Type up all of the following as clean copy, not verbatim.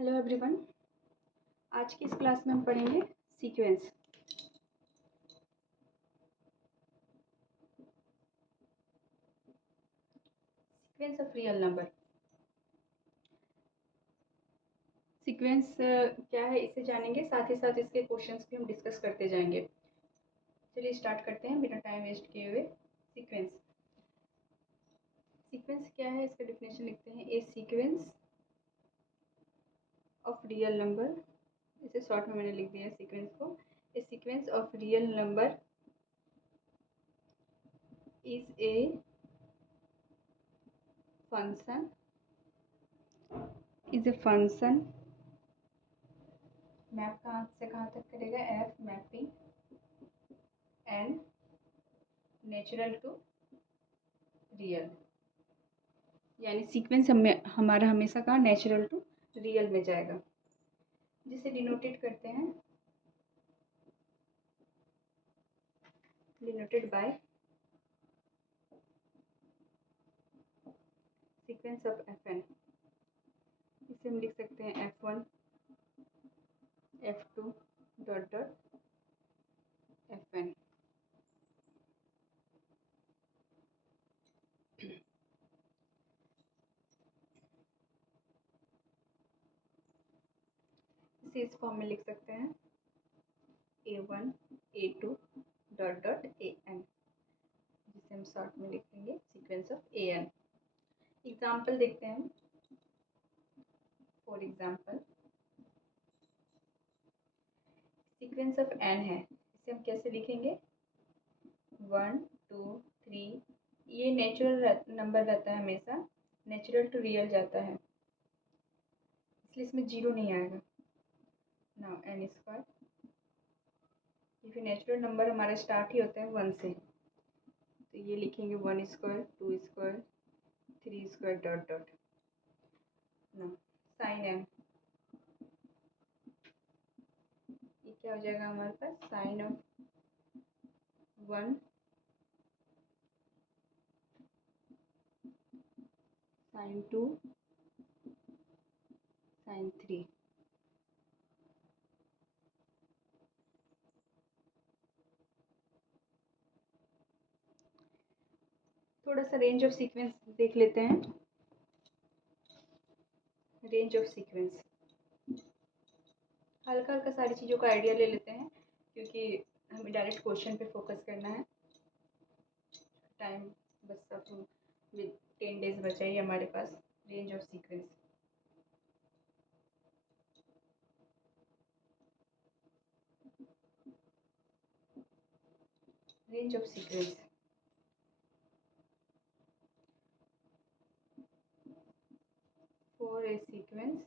Hello everyone. आज की इस क्लास में हम पढ़ेंगे sequence. Sequence of real number. Sequence क्या है इसे जानेंगे, साथ ही साथ इसके क्वेश्चंस भी हम डिस्कस करते जाएंगे। चलिए स्टार्ट करते हैं बिना टाइम वेस्ट किए हुए। सीक्वेंस सीक्वेंस क्या है, इसका डेफिनेशन लिखते हैं। A sequence of real number, इसे शॉर्ट में मैंने लिख दिया है सीक्वेंस को। A sequence of real number is a function map कहाँ से कहाँ तक करेगा, F mapping and natural to real, यानी सीक्वेंस हमारा हमेशा कहाँ नेचुरल टू रियल में जाएगा, जिसे डिनोटेड करते हैं denoted by sequence of F N. इसे हम लिख सकते हैं F1 F2 dot dot FN। इसे इस फॉर्म में लिख सकते हैं A1 A2 dot dot AN, जिसे हम शॉर्ट में लिख देंगे सीक्वेंस ऑफ AN। एग्जाम्पल देखते हैं। For example sequence of N है, इसे हम कैसे लिखेंगे 1 2 3। ये नेचुरल नंबर रहता है, हमेशा नेचुरल टू रियल जाता है, इसलिए इसमें जीरो नहीं आएगा। नाउ एन स्क्वायर, ये फिर नेचुरल नंबर हमारा स्टार्ट ही होता है 1 से, तो ये लिखेंगे 1 square 2 square 3 square dot dot. Now sine M, ये क्या हो जाएगा हमारे पास, साइन ऑफ 1 साइन 2 साइन 3। थोड़ा सा रेंज ऑफ सीक्वेंस देख लेते हैं। रेंज ऑफ सीक्वेंस हल्का हल्का सारी चीज़ों का आइडिया ले लेते हैं, क्योंकि हमें डायरेक्ट क्वेश्चन पे फोकस करना है। टाइम बस अब 10 डेज बचा ही हमारे पास। Range of sequence, range of sequence for a sequence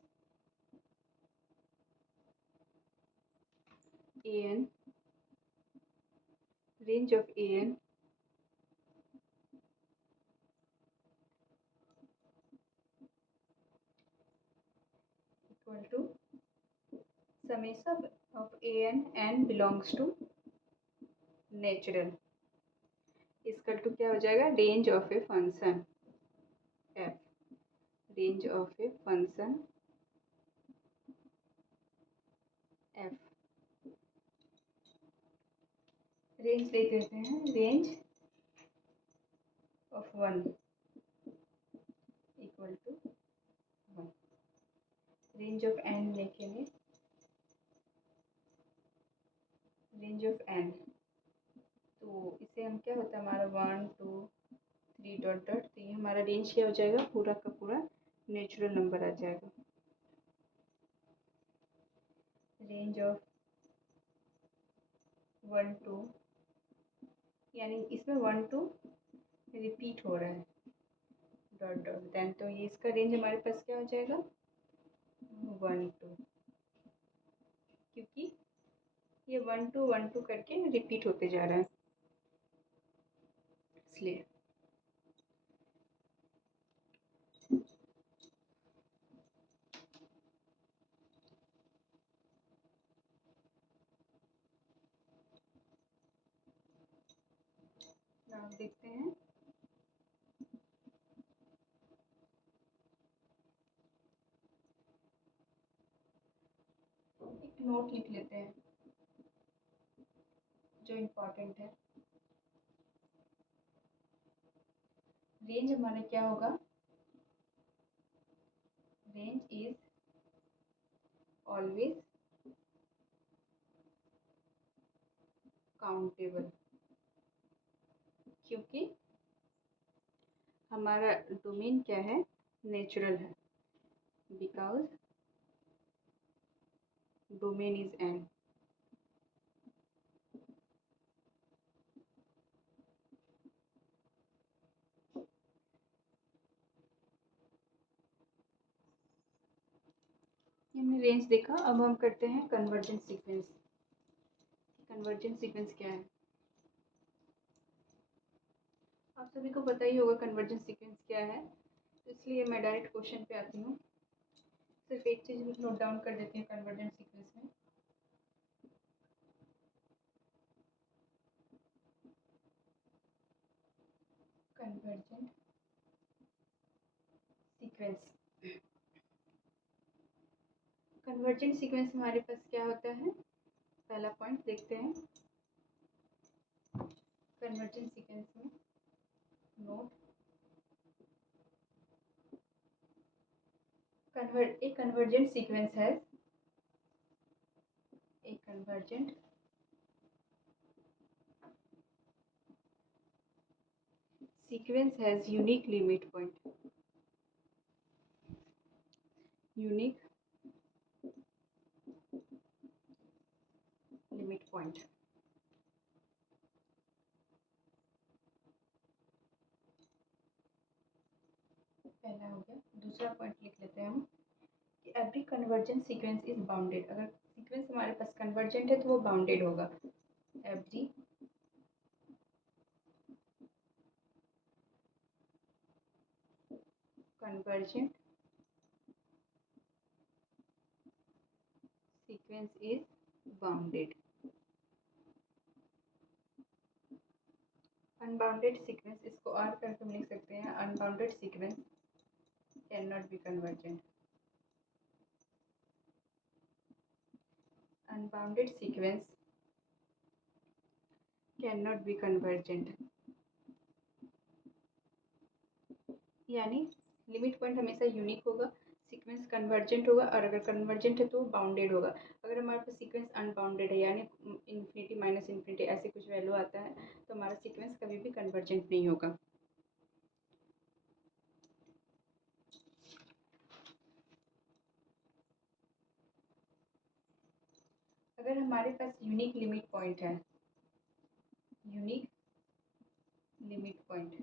an, range of an equal to summation of an belongs to natural equal to क्या हो जाएगा, range of a function f, range of a function f। Range देख लेते हैं, range of 1 equal to 1। Range of n लिखेंगे, range of n, तो इसे हम क्या होता है हमारा 1 2 3 डॉट डॉट, तो ये हमारा रेंज क्या हो जाएगा, पूरा का पूरा नेचुरल नंबर आ जाएगा। रेंज ऑफ 1 2, यानी इसमें 1 2 रिपीट हो रहा है डॉट डॉट देन, तो ये इसका रेंज हमारे पास क्या हो जाएगा 1 2, क्योंकि ये 1 2 करके रिपीट होते जा रहा है इसलिए। नाम देखते हैं, नोट लिख लेते हैं जो इम्पोर्टेंट है। रेंज हमारा क्या होगा, रेंज इज ऑलवेज काउंटेबल, क्योंकि हमारा डोमेन क्या है, नेचुरल है, बिकॉज डोमेन इज एन। हमने रेंज देखा, अब हम करते हैं कन्वर्जेंट सीक्वेंस। कन्वर्जेंट सीक्वेंस क्या है, आप सभी को पता ही होगा कन्वर्जेंट सीक्वेंस क्या है, तो इसलिए मैं डायरेक्ट क्वेश्चन पे आती हूँ। सिर्फ एक चीज़ नोट डाउन कर देती हूँ कन्वर्जेंट सीक्वेंस में। कन्वर्जेंट सीक्वेंस, कन्वर्जेंट सीक्वेंस हमारे पास क्या होता है, पहला पॉइंट देखते हैं। कन्वर्जेंट सीक्वेंस में नोट, एक कन्वर्जेंट सीक्वेंस है, एक convergent sequence has unique limit point, unique limit point। पहला हो गया। दूसरा पॉइंट लिख लेते हैं हम कि every convergent sequence is bounded. अगर सीक्वेंस हमारे पास कन्वर्जेंट है तो वो बाउंडेड होगा। Every convergent sequence is bounded. Unbounded sequence, इसको और करके हम लिख सकते हैं, unbounded sequence can not be convergent. Unbounded sequence can not be convergent, यानी लिमिट पॉइंट हमेशा यूनिक होगा, सीक्वेंस कन्वर्जेंट होगा, और अगर कन्वर्जेंट है तो बाउंडेड होगा। अगर हमारे पास सीक्वेंस अनबाउंडेड है, यानी इन्फिनिटी माइनस इन्फिनिटी ऐसे कुछ वैल्यू आता है, तो हमारा सीक्वेंस कभी भी कन्वर्जेंट नहीं होगा। अगर हमारे पास यूनिक लिमिट पॉइंट है, यूनिक लिमिट पॉइंट,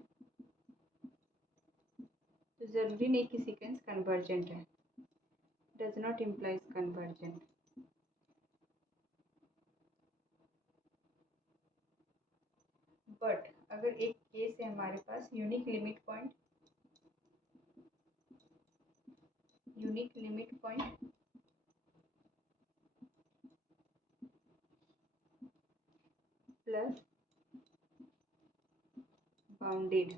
तो जरूरी नहीं कि सीक्वेंस कन्वर्जेंट है, does not implies convergent. But अगर एक केस है हमारे पास unique limit point, unique limit point plus bounded,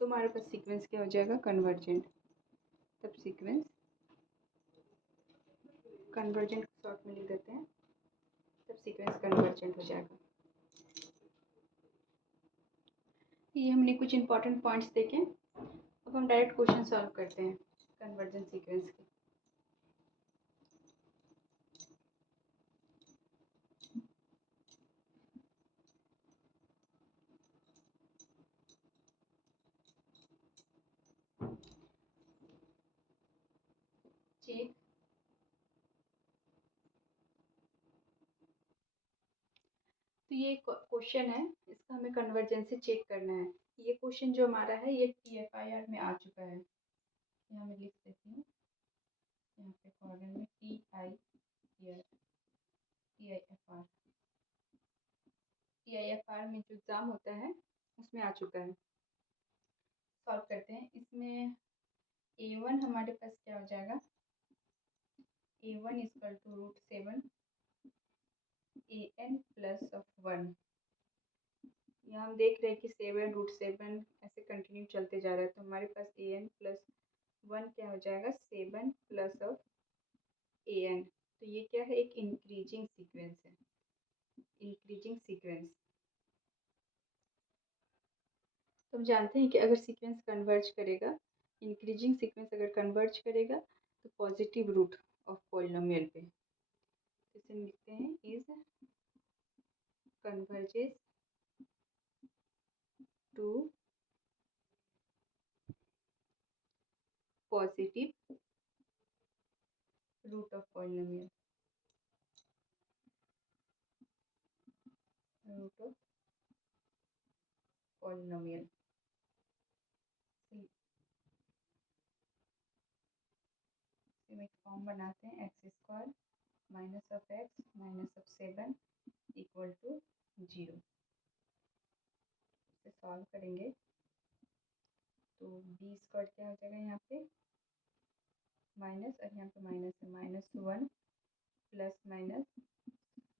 तो हमारे पास सीक्वेंस क्या हो जाएगा, कन्वर्जेंट। तब सीक्वेंस कन्वर्जेंट शॉर्ट में लिख देते हैं, तब सीक्वेंस कन्वर्जेंट हो जाएगा। ये हमने कुछ इंपॉर्टेंट पॉइंट्स देखे, अब हम डायरेक्ट क्वेश्चन सॉल्व करते हैं कन्वर्जेंट सीक्वेंस के। चेक तो ये क्वेश्चन है, इसका हमें कन्वर्जेंसी चेक करना है। ये क्वेश्चन जो हमारा है ये TFIR में आ चुका है, यहाँ मैं लिख देती हूँ, यहाँ पे कॉर्नर में TIFR में जो एग्ज़ाम होता है उसमें आ चुका है। सॉल्व करते हैं। इसमें A1 हमारे पास क्या हो जाएगा, A1 equal to √7 AN plus of 1। यहाँ हम देख रहे हैं कि 7 √7 ऐसे कंटिन्यू चलते जा रहा है, तो हमारे पास AN प्लस 1 क्या हो जाएगा, 7 प्लस ऑफ AN। तो ये क्या है, एक इंक्रीजिंग सीक्वेंस है, इंक्रीजिंग सीक्वेंस। तो हम जानते हैं कि अगर सीक्वेंस कन्वर्ज करेगा, इंक्रीजिंग सीक्वेंस अगर कन्वर्ज करेगा तो पॉजिटिव रूट ऑफ पॉलिनोमियल पे, तो इसे लिखते हैं is converges to positive root of polynomial, root of polynomial. हम एक फॉर्म बनाते हैं, X square minus of X minus of 7 equal to 0। इसे सॉल्व करेंगे तो बी स्क्वायर क्या हो जाएगा, यहाँ पे माइनस और यहाँ पे माइनस है, -1 plus minus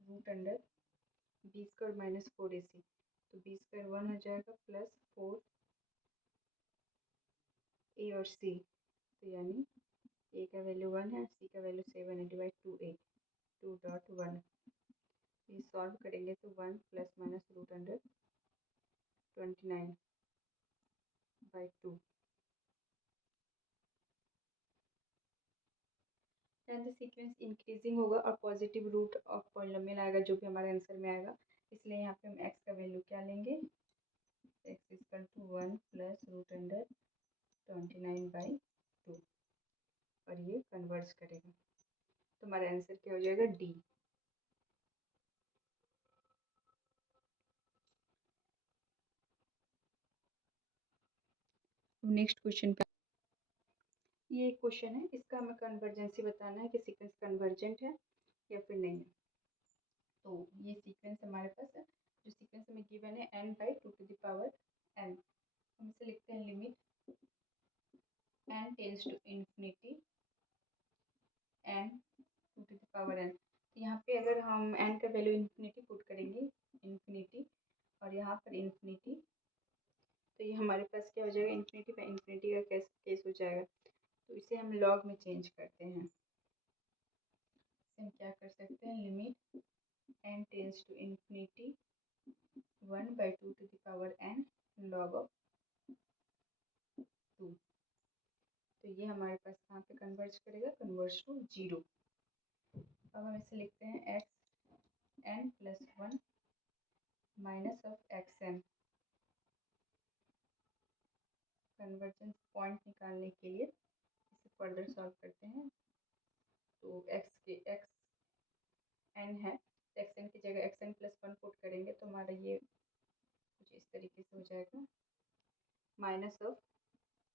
root under B square minus 4ac, तो बी स्क्वायर 1 हो जाएगा प्लस 4a और c, तो यानी a का वैल्यू 1 है, c का वैल्यू 7 है, डिवाइड 2a 2.1। ये सॉल्व करेंगे तो 1 plus minus root under 29/2। The sequence increasing होगा और पॉजिटिव रूट ऑफ पॉलिनोमियल आएगा, जो भी हमारे आंसर में आएगा। इसलिए यहाँ पे हम x का वैल्यू क्या लेंगे, x equal to 1 plus root under 29/2, और ये कन्वर्ज करेगा, तो हमारा आंसर क्या हो जाएगा, डी। नेक्स्ट क्वेश्चन पे, ये एक क्वेश्चन है, इसका हमें कन्वर्जेंसी बताना है कि सीक्वेंस कन्वर्जेंट है या फिर नहीं है। तो ये सीक्वेंस हमारे पास है, जो सीक्वेंस हमें गिवन है n/2n, हम इसे लिखते हैं limit n tends to infinity n/2n। तो यहाँ पे अगर हम n का वैल्यू इन्फिनिटी पुट करेंगे, इन्फिनिटी और यहाँ पर इन्फिनिटी, तो ये हमारे पास क्या हो जाएगा, इन्फिनिटी बाई इन्फिनिटी का केस हो जाएगा। तो इसे हम लॉग में चेंज करते हैं, इसे हम क्या कर सकते हैं, limit n tends to infinity 1/2n log of 2। तो ये हमारे पास कहाँ पे कन्वर्ज करेगा, कन्वर्ज टू 0। अब हम इसे लिखते हैं xn+1 minus of xn। Convergence point निकालने के लिए इसे फर्दर सॉल्व करते हैं। तो x n है, तो xn की जगह xn+1 पुट करेंगे तो हमारा ये कुछ इस तरीके से हो जाएगा, माइनस ऑफ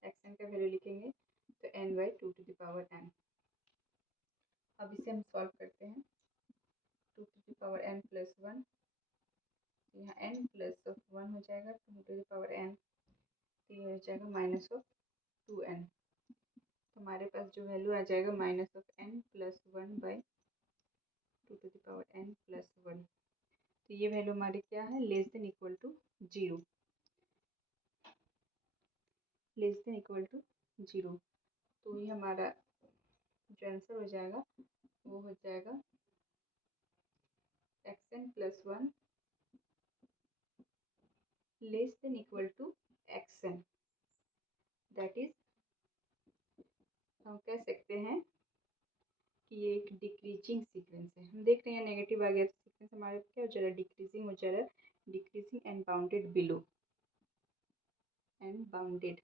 xn का वैल्यू लिखेंगे तो n/2n। अब इसे हम सॉल्व करते हैं, 2n+1, यहाँ n+1 हो जाएगा 2n, तो ये हो जाएगा -2n। तो हमारे पास जो वैल्यू आ जाएगा -n+1/2n+1। तो ये वैल्यू हमारी क्या है, less than equal to 0, less than equal to 0। तो ये हमारा जो आंसर हो जाएगा वो हो जाएगा xn+1 less than equal to xn। That is, हम कह सकते हैं कि ये एक डिक्रीजिंग सीक्वेंस है। हम देख रहे हैं नेगेटिव आ गया तो सीक्वेंस हमारे क्या हो जा रहा है, डिक्रीजिंग हो जा रहा है, decreasing and bounded below, and bounded.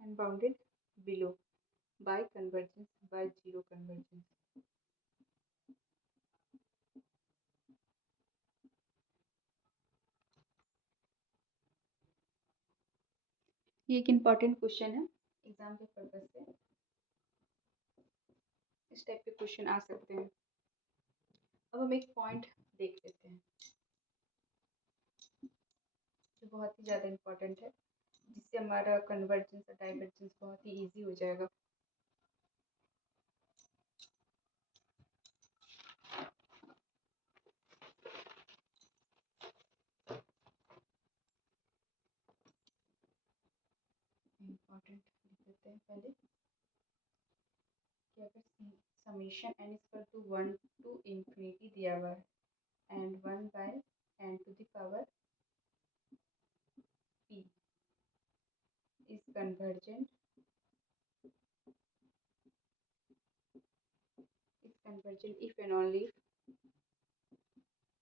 And bounded below by convergence, by zero convergence. ये एक इम्पॉर्टेंट क्वेश्चन है एग्जाम के पर्पज से, इस टाइप के क्वेश्चन आ सकते हैं। अब हम एक पॉइंट देख लेते हैं जो बहुत ही ज़्यादा इम्पोर्टेंट है, जिससे हमारा कन्वर्जेंस और डाइवर्जेंस बहुत ही इजी हो जाएगा। इम्पॉर्टेंट लिख देते हैं पहले कि अगर summation n equal to 1 to infinity दिया हुआ है and 1 by n to the power p is convergent if and only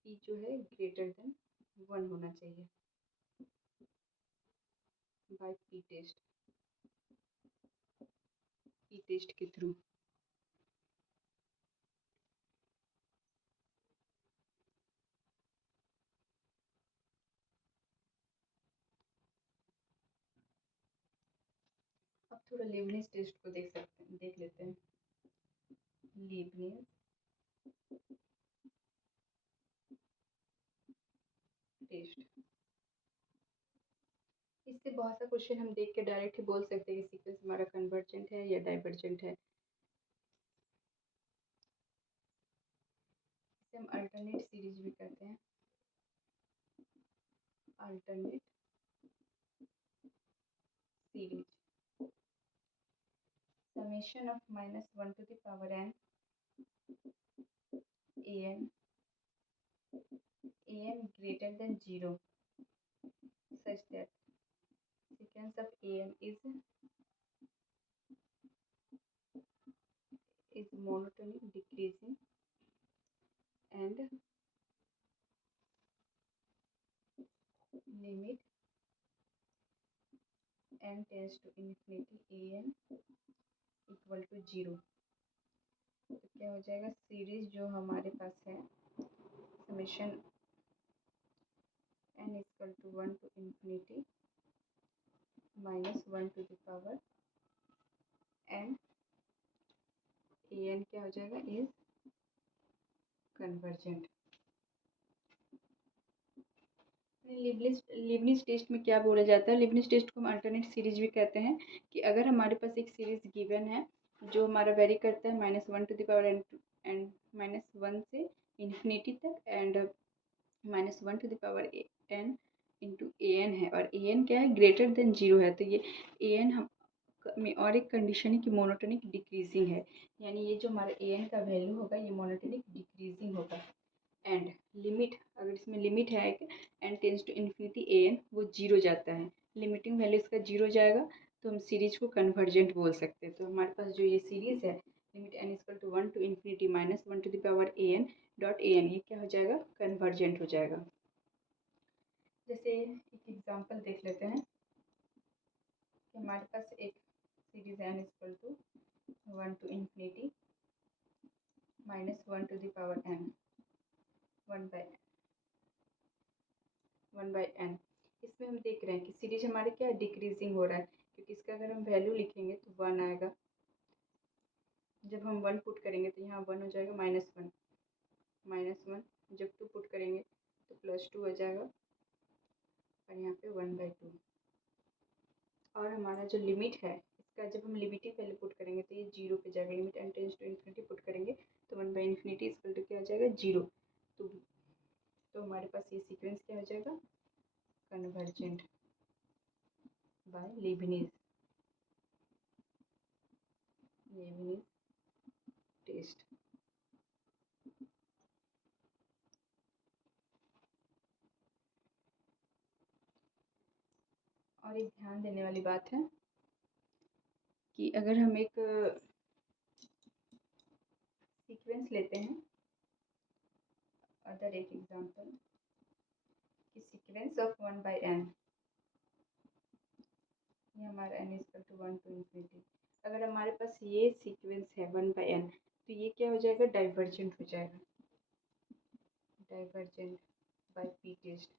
p जो है ग्रेटर देन 1 होना चाहिए बाय p टेस्ट के थ्रू। अब थोड़ा लीबनिज टेस्ट को देख लेते हैं। लीबनिज टेस्ट, इससे बहुत सा क्वेश्चन हम देख के डायरेक्ट ही बोल सकते हैं कि सीक्वेंस हमारा कन्वर्जेंट है या डाइवर्जेंट है। इसे हम अल्टरनेट सीरीज भी कहते हैं। Alternate series summation of minus 1 to the power n an greater than 0 such that sequence of an is monotonic decreasing and limit n tends to infinity an equal to 0। तो क्या हो जाएगा, series जो हमारे पास है summation n equal to 1 to infinity minus 1 to the power n an क्या हो जाएगा, इज कन्वर्जेंट। लीबनिज टेस्ट में क्या बोला जाता है, लीबनिज टेस्ट को हम अल्टरनेट सीरीज भी कहते हैं कि अगर हमारे पास एक सीरीज गिवन है जो हमारा वेरी करता है minus 1 to the power and minus 1 से इन्फिनिटी तक and minus 1 to the power n into an है और an क्या है, ग्रेटर देन 0 है। तो ये an हम में और एक कंडीशन है कि मोनोटोनिक डिक्रीजिंग है, यानी ये जो हमारा an का वैल्यू होगा ये मोनोटोनिक डिक्रीजिंग होगा। एंड लिमिट, अगर इसमें लिमिट है कि N tends to infinity an वो 0 जाता है, लिमिटिंग वैल्यू इसका 0 जाएगा तो हम सीरीज को कन्वर्जेंट बोल सकते हैं। तो हमारे पास जो ये सीरीज है limit n equal to 1 to infinity minus 1 to the power an dot an ये क्या हो जाएगा, कन्वर्जेंट हो जाएगा। जैसे एक एग्जांपल देख लेते हैं कि हमारे पास एक series n equal to 1 to infinity minus 1 to the power n 1 by n। इसमें हम देख रहे हैं कि सीरीज हमारे क्या डिक्रीजिंग हो रहा है, क्योंकि इसका अगर हम वैल्यू लिखेंगे तो 1 आएगा। जब हम 1 पुट करेंगे तो यहाँ 1 हो जाएगा माइनस 1, जब 2 पुट करेंगे तो प्लस 2 हो जाएगा और यहाँ पे 1/2। और हमारा जो लिमिट है इसका जब हम लिमिटिंग वैल्यू पुट करेंगे तो ये 0 पे जाएगा। Limit n tends to infinity put करेंगे तो 1/∞ इक्वल टू क्या हो जाएगा, 0। तो हमारे पास ये सीक्वेंस क्या हो जाएगा, कन्वर्जेंट बाय लीबनिज टेस्ट। और एक ध्यान देने वाली बात है कि अगर हम एक सीक्वेंस लेते हैं, अदर एक एग्जांपल कि सीक्वेंस ऑफ 1 बाय n, ये हमारा n equal to 1 to infinity, अगर हमारे पास ये सीक्वेंस है 1 बाय n तो ये क्या हो जाएगा, डाइवर्जेंट हो जाएगा, डाइवर्जेंट बाय p टेस्ट।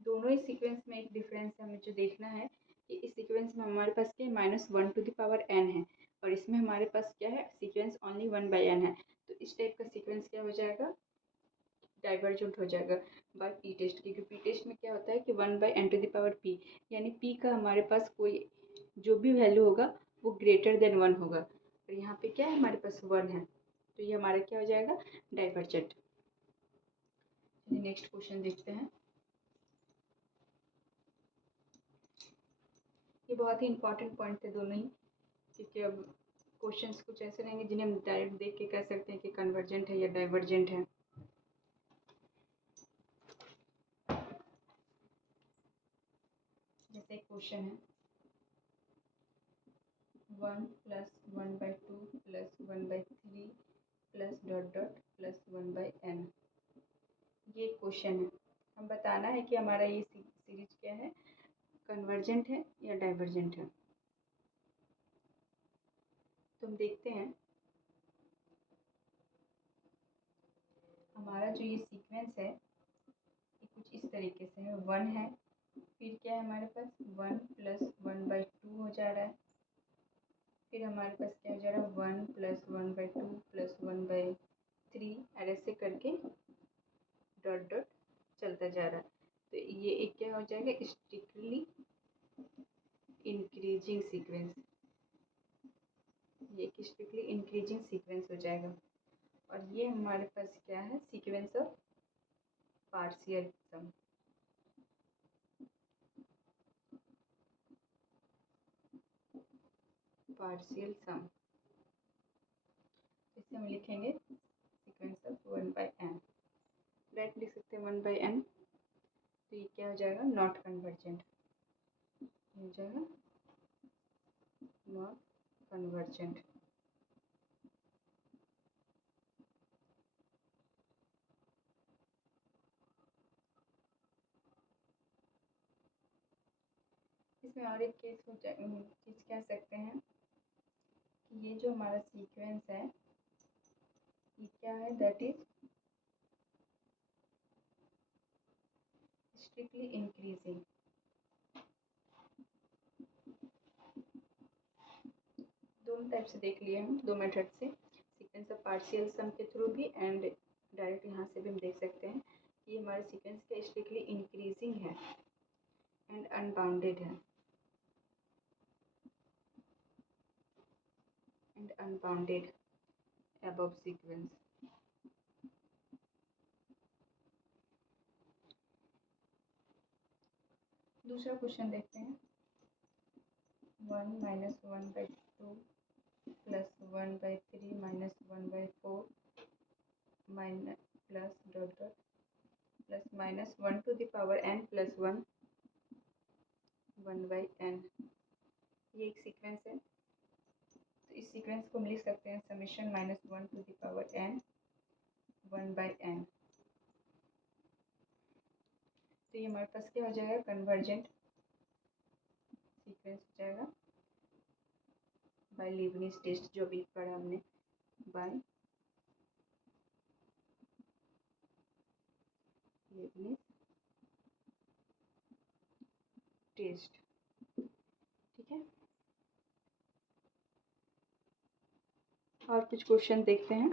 दोनों ही सीक्वेंस में एक डिफरेंस है, हमें जो देखना है कि इस सीक्वेंस में हमारे पास क्या minus 1 to the power n है और इसमें हमारे पास क्या है, सीक्वेंस ओनली 1 बाय n है। तो इस टाइप का सीक्वेंस क्या हो जाएगा, डाइवर्जेंट हो जाएगा बाय पी टेस्ट, क्योंकि पी टेस्ट में क्या होता है कि 1 by n to the power p, यानी p का हमारे पास कोई जो भी वैल्यू होगा वो ग्रेटर देन 1 होगा और यहाँ पे क्या है हमारे पास 1 है, तो ये हमारा क्या हो जाएगा, डाइवर्जेंट। नेक्स्ट क्वेश्चन देखते हैं। ये बहुत ही इंपॉर्टेंट पॉइंट थे दोनों ही, क्योंकि अब क्वेश्चंस कुछ ऐसे रहेंगे जिन्हें हम डायरेक्ट देख के कह सकते हैं कि कन्वर्जेंट है या डाइवर्जेंट है। जैसे एक क्वेश्चन है 1 + 1/2 + 1/3 plus dot dot plus 1/n। ये एक क्वेश्चन है, हम बताना है कि हमारा ये सीरीज क्या है, कन्वर्जेंट है या डाइवर्जेंट है। तो हम देखते हैं हमारा जो ये सीक्वेंस है ये कुछ इस तरीके से है। 1 है, फिर क्या है हमारे पास 1 + 1/2 हो जा रहा है, फिर हमारे पास क्या हो जा रहा है 1 + 1/2 + 1/3, और ऐसे करके डॉट डॉट चलता जा रहा है। तो ये एक क्या हो जाएगा, स्ट्रिक्टली इंक्रीजिंग सीक्वेंस। ये एक स्ट्रिक्टली इंक्रीजिंग सीक्वेंस हो जाएगा। और ये हमारे पास क्या है, sequence of partial sum. Partial sum इसे हम लिखेंगे सीक्वेंस ऑफ 1/n, डायरेक्ट लिख सकते हैं 1/n। तो ये क्या हो जाएगा, नॉट कन्वर्जेंट हो जाएगा, नॉट कन्वर्जेंट। इसमें और एक केस हो जाए, चीज़ कह सकते हैं कि ये जो हमारा सीक्वेंस है ये क्या है, दैट इज स्ट्रिक्टली इंक्रीजिंग। दोनों टाइप से देख लिए हम, दो मेथड से, सीक्वेंस ऑफ पार्शियल सम के थ्रू भी एंड डायरेक्ट यहाँ से भी हम देख सकते हैं कि हमारे सीक्वेंस क्या स्ट्रिक्टली इंक्रीजिंग है एंड अनबाउंडेड है, एंड अनबाउंडेड above सीक्वेंस। दूसरा क्वेश्चन देखते हैं 1 - 1/2 + 1/3 - 1/4 plus dot dot plus -1 to the power n + 1 1/n। ये एक सीक्वेंस है, तो इस सीक्वेंस को हम लिख सकते हैं summation -1 to the power n 1/n। तो ये हमारे पास क्या हो जाएगा, कन्वर्जेंट सीक्वेंस हो जाएगा बाय लीबनिज़ टेस्ट, जो भी पढ़ा हमने, बाय लीबनिज़ टेस्ट। ठीक है, और कुछ क्वेश्चन देखते हैं।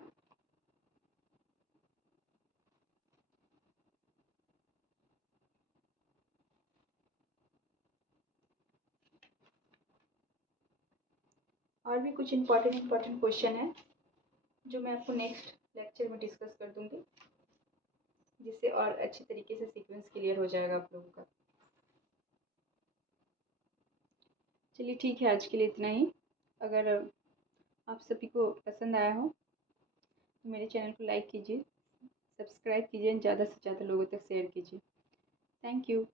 और भी कुछ इम्पोर्टेंट क्वेश्चन है जो मैं आपको नेक्स्ट लेक्चर में डिस्कस कर दूंगी, जिससे और अच्छे तरीके से सीक्वेंस क्लियर हो जाएगा आप लोगों का। चलिए ठीक है, आज के लिए इतना ही। अगर आप सभी को पसंद आया हो तो मेरे चैनल को लाइक कीजिए, सब्सक्राइब कीजिए, ज़्यादा से ज़्यादा लोगों तक शेयर कीजिए। Thank you.